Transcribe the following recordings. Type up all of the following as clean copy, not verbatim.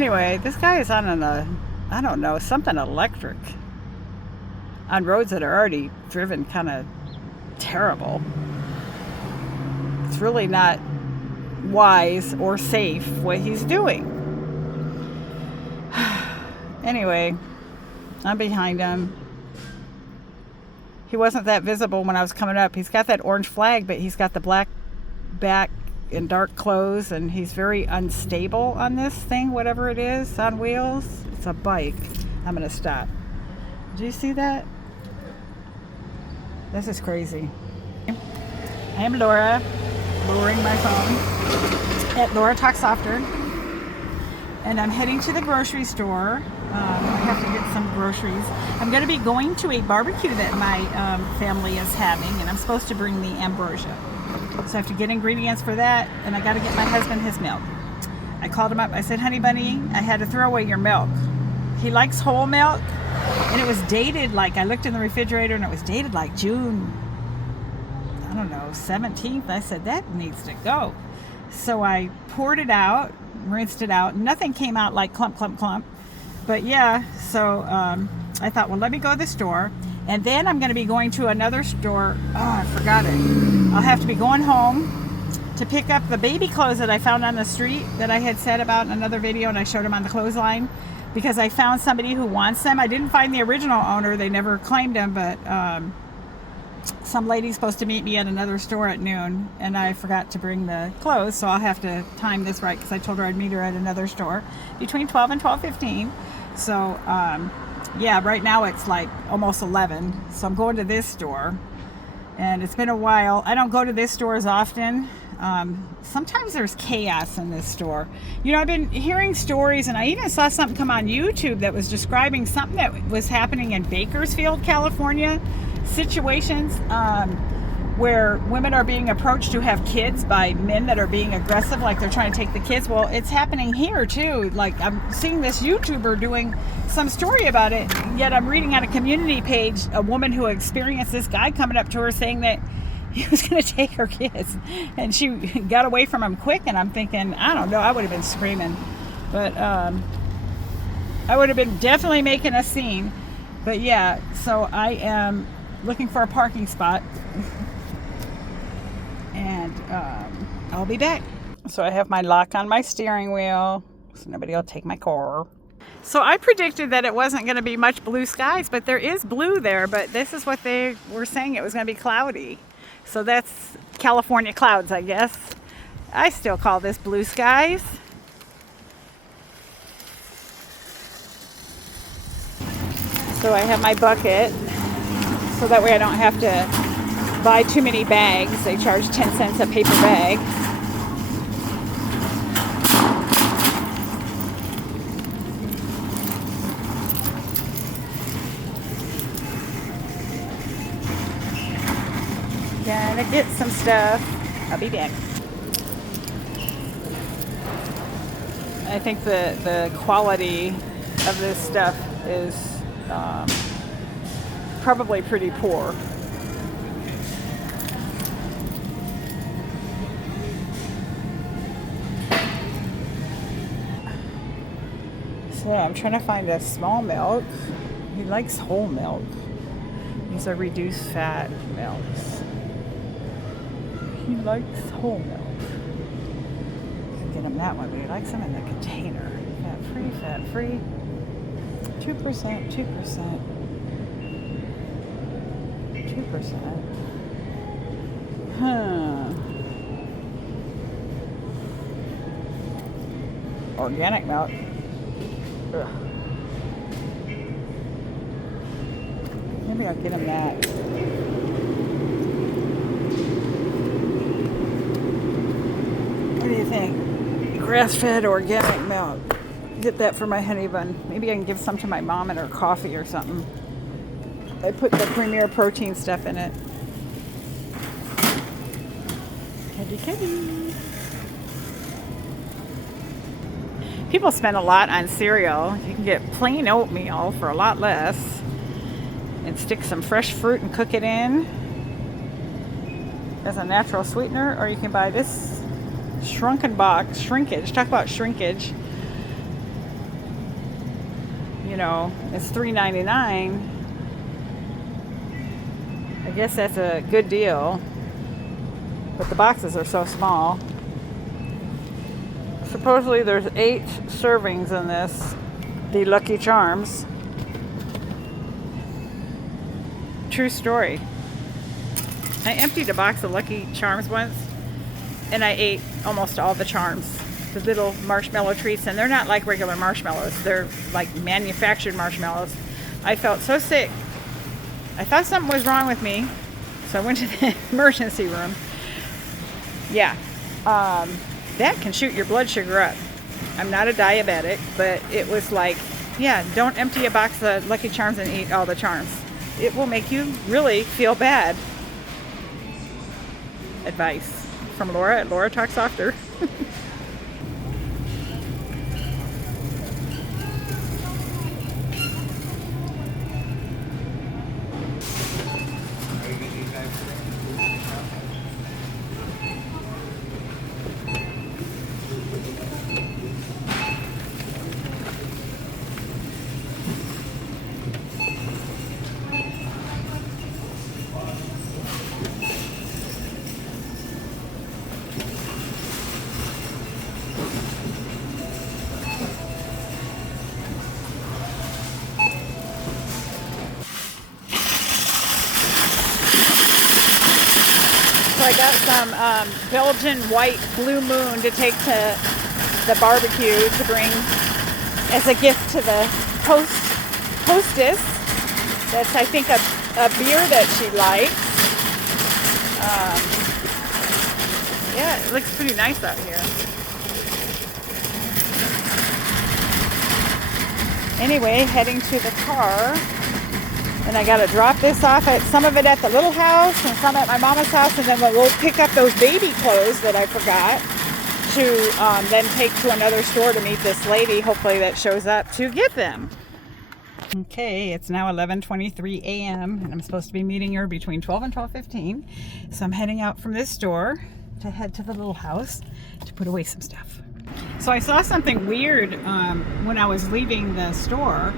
Anyway, this guy is on I don't know, something electric on roads that are already driven kind of terrible. It's really not wise or safe what he's doing. Anyway, I'm behind him. He wasn't that visible when I was coming up. He's got that orange flag, but he's got the black back and dark clothes, and he's very unstable on this thing, whatever it is, on wheels. It's a bike. I'm going to stop. Do you see that? This is crazy. I am Laura, lowering my phone at Laura Talk Softer, and I'm heading to the grocery store. I have to get some groceries. I'm going to be going to a barbecue that my family is having, and I'm supposed to bring the ambrosia. So I have to get ingredients for that, and I got to get my husband his milk. I called him up. I said, honey bunny, I had to throw away your milk. He likes whole milk, and it was dated, like, I looked in the refrigerator, and it was dated like June, I don't know, 17th. I said, that needs to go. So I poured it out, rinsed it out. Nothing came out like clump, clump, clump. But yeah, so I thought, well, let me go to the store. And then I'm going to be going to another store. Oh, I forgot it. I'll have to be going home to pick up the baby clothes that I found on the street that I had said about in another video, and I showed them on the clothesline because I found somebody who wants them. I didn't find the original owner. They never claimed them, but some lady's supposed to meet me at another store at noon, and I forgot to bring the clothes, so I'll have to time this right because I told her I'd meet her at another store between 12 and 12:15. So, yeah, right now it's like almost 11, so I'm going to this store, and it's been a while. I don't go to this store as often. Sometimes there's chaos in this store. You know, I've been hearing stories, and I even saw something come on YouTube that was describing something that was happening in Bakersfield, California, situations where women are being approached to have kids by men that are being aggressive, like they're trying to take the kids. Well, it's happening here too. Like, I'm seeing this YouTuber doing some story about it, yet I'm reading on a community page a woman who experienced this guy coming up to her saying that he was going to take her kids, and she got away from him quick. And I'm thinking, I don't know, I would have been screaming, but I would have been definitely making a scene. But yeah, so I am looking for a parking spot, and I'll be back. So I have my lock on my steering wheel so nobody will take my car. So I predicted that it wasn't going to be much blue skies, but there is blue there. But this is what they were saying, it was going to be cloudy. So that's California clouds, I guess. I still call this blue skies. So I have my bucket, so that way I don't have to buy too many bags. They charge 10 cents a paper bag. Gonna get some stuff. I'll be back. I think the quality of this stuff is probably pretty poor. So I'm trying to find a small milk. He likes whole milk. These are reduced fat milks. He likes whole milk. Could get him that one, but he likes them in the container. Fat free. 2%. 2%. Organic milk. Ugh. Maybe I'll get him that. What do you think? Grass-fed organic milk. Get that for my honey bun. Maybe I can give some to my mom in her coffee or something. I put the Premier Protein stuff in it. Kitty. People spend a lot on cereal. You can get plain oatmeal for a lot less and stick some fresh fruit and cook it in as a natural sweetener, or you can buy this shrunken box. Shrinkage. Talk about shrinkage. you know, it's $3.99. I guess that's a good deal. But the boxes are so small. Supposedly there's 8 servings in this, the Lucky Charms. True story. I emptied a box of Lucky Charms once, and I ate almost all the charms. The little marshmallow treats, and they're not like regular marshmallows. They're like manufactured marshmallows. I felt so sick. I thought something was wrong with me, so I went to the emergency room. Yeah, that can shoot your blood sugar up. I'm not a diabetic, but it was like, yeah, don't empty a box of Lucky Charms and eat all the charms. It will make you really feel bad. Advice from Laura at Laura Talks Softer. So I got some Belgian white Blue Moon to take to the barbecue to bring as a gift to the hostess. That's, I think, a beer that she likes. Yeah, it looks pretty nice out here. Anyway, heading to the car. And I got to drop this off at some of it at the little house and some at my mama's house, and then we'll pick up those baby clothes that I forgot to then take to another store to meet this lady, hopefully that shows up to get them. Okay, it's now 11:23 a.m. and I'm supposed to be meeting her between 12 and 12:15. So I'm heading out from this store to head to the little house to put away some stuff. So I saw something weird when I was leaving the store.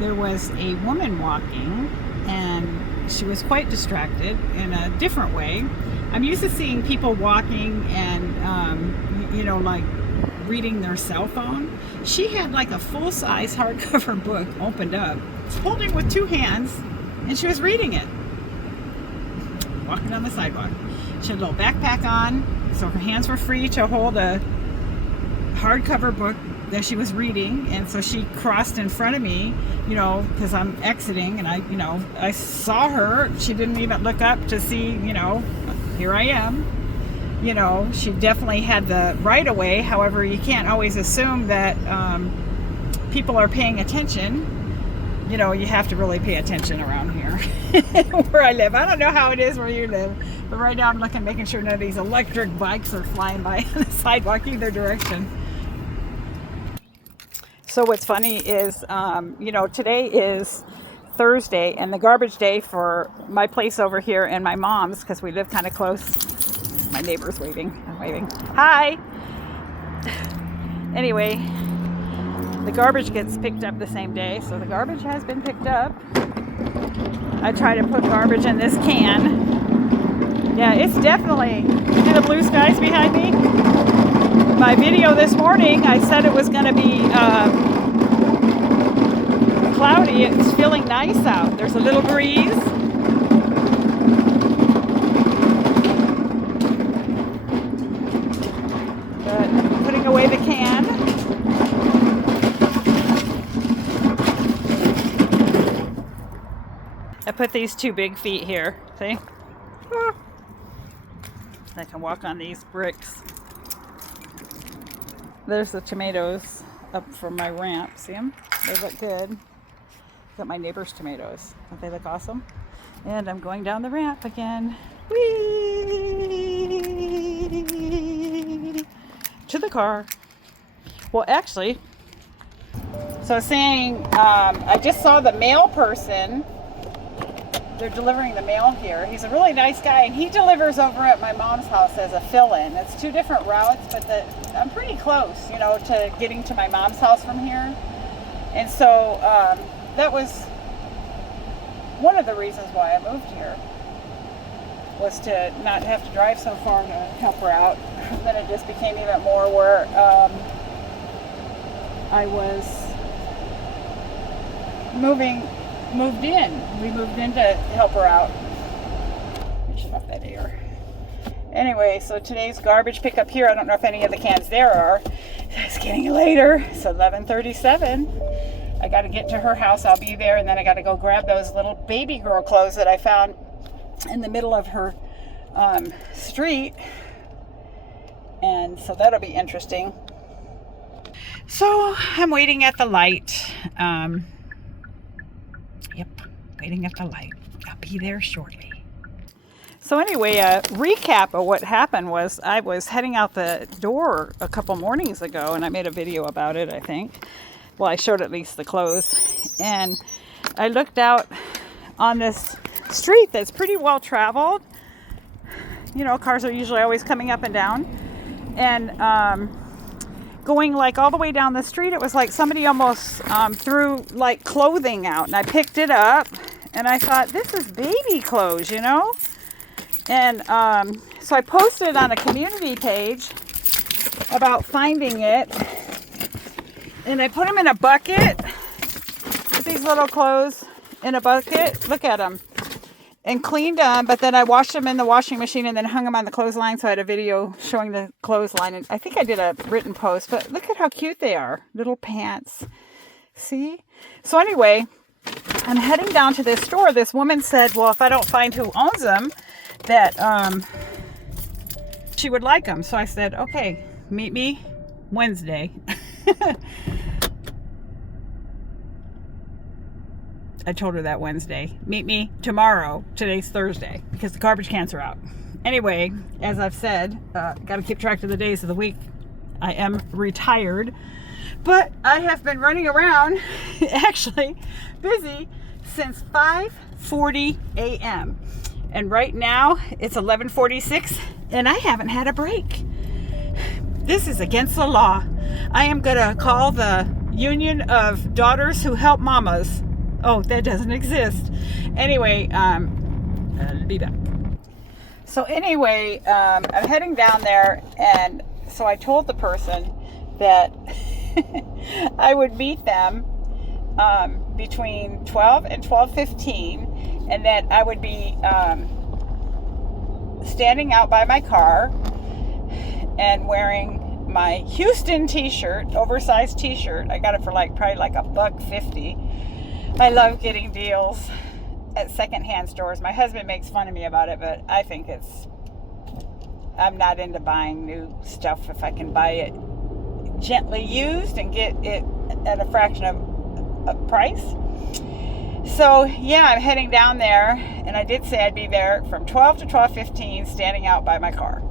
There was a woman walking, and she was quite distracted in a different way. I'm used to seeing people walking and, you know, like reading their cell phone. She had like a full-size hardcover book opened up, holding with 2 hands, and she was reading it. Walking on the sidewalk. She had a little backpack on, so her hands were free to hold a hardcover book that she was reading, and so she crossed in front of me, you know, because I'm exiting, and I saw her. She didn't even look up to see, you know, here I am. You know, she definitely had the right of way. However, you can't always assume that people are paying attention. You know, you have to really pay attention around here where I live. I don't know how it is where you live, but right now I'm looking, making sure none of these electric bikes are flying by on the sidewalk either direction. So what's funny is, you know, today is Thursday and the garbage day for my place over here and my mom's, because we live kind of close. My neighbor's waving. I'm waving. Hi! Anyway, the garbage gets picked up the same day, so the garbage has been picked up. I try to put garbage in this can. Yeah, it's definitely, see the blue skies behind me? My video this morning, I said it was going to be cloudy. It's feeling nice out. There's a little breeze. But I'm putting away the can. I put these 2 big feet here. See? I can walk on these bricks. There's the tomatoes up from my ramp. See them? They look good. Got my neighbor's tomatoes. Don't they look awesome? And I'm going down the ramp again. Whee! To the car. Well, actually, so I was saying, I just saw the mail person. They're delivering the mail here. He's a really nice guy, and he delivers over at my mom's house as a fill-in. It's 2 different routes, but I'm pretty close, you know, to getting to my mom's house from here. And so that was one of the reasons why I moved here, was to not have to drive so far to help her out. Then it just became even more where I was moved in. We moved in to help her out. Shut off that air. Anyway, so today's garbage pickup here. I don't know if any of the cans there are. It's getting later. It's 11:37. I got to get to her house. I'll be there, and then I got to go grab those little baby girl clothes that I found in the middle of her street. And so that'll be interesting. So I'm waiting at the light. Yep, waiting at the light. I'll be there shortly. So anyway, a recap of what happened was I was heading out the door a couple mornings ago, and I made a video about it, I think. Well, I showed at least the clothes. And I looked out on this street that's pretty well traveled. You know, cars are usually always coming up and down. And going like all the way down the street, it was like somebody almost threw like clothing out. And I picked it up, and I thought, this is baby clothes, you know? And so I posted on a community page about finding it, and I put them in a bucket. Put these little clothes in a bucket. Look at them. And cleaned them, but then I washed them in the washing machine and then hung them on the clothesline. So I had a video showing the clothesline, and I think I did a written post. But look at how cute they are, little pants. See? So anyway, I'm heading down to this store. This woman said, well, if I don't find who owns them, that she would like them. So I said, okay, meet me Wednesday. I told her that Wednesday. Meet me tomorrow. Today's Thursday because the garbage cans are out. Anyway, as I've said, got to keep track of the days of the week. I am retired, but I have been running around, actually busy, since 5:40 a.m. And right now it's 11:46 and I haven't had a break. This is against the law. I am going to call the Union of Daughters Who Help Mamas. Oh, that doesn't exist. Anyway, I'll be back. So anyway, I'm heading down there, and so I told the person that I would meet them between 12 and 12:15, and that I would be standing out by my car and wearing my Houston t-shirt, oversized t-shirt. I got it for probably like $1.50. I love getting deals at secondhand stores. My husband makes fun of me about it, but I think I'm not into buying new stuff if I can buy it gently used and get it at a fraction of price. So yeah, I'm heading down there, and I did say I'd be there from 12 to 12:15 standing out by my car.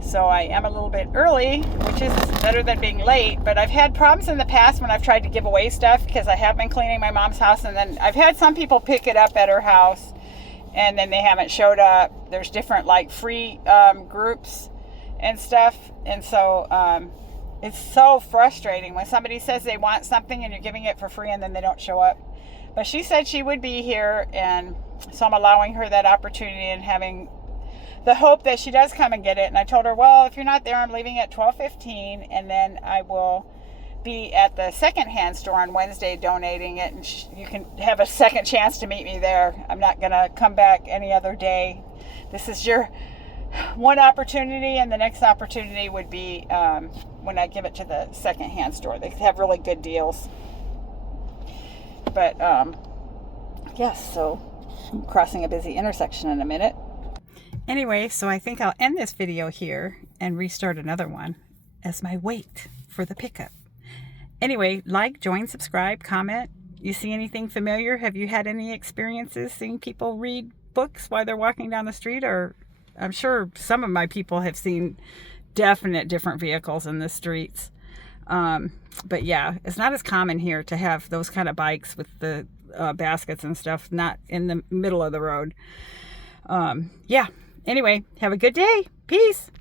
So I am a little bit early, which is better than being late, but I've had problems in the past when I've tried to give away stuff because I have been cleaning my mom's house, and then I've had some people pick it up at her house and then they haven't showed up. There's different like free groups and stuff, and so it's so frustrating when somebody says they want something and you're giving it for free and then they don't show up. But she said she would be here, and so I'm allowing her that opportunity and having the hope that she does come and get it. And I told her, well, if you're not there, I'm leaving at 12:15, and then I will be at the secondhand store on Wednesday donating it, and you can have a second chance to meet me there. I'm not going to come back any other day. This is your one opportunity, and the next opportunity would be when I give it to the secondhand store. They have really good deals. But yes, so I'm crossing a busy intersection in a minute. Anyway, so I think I'll end this video here and restart another one as my wait for the pickup. Anyway, like, join, subscribe, comment. You see anything familiar? Have you had any experiences seeing people read books while they're walking down the street? Or I'm sure some of my people have seen definite different vehicles in the streets. But yeah, it's not as common here to have those kind of bikes with the baskets and stuff, not in the middle of the road. Yeah. Anyway, have a good day. Peace.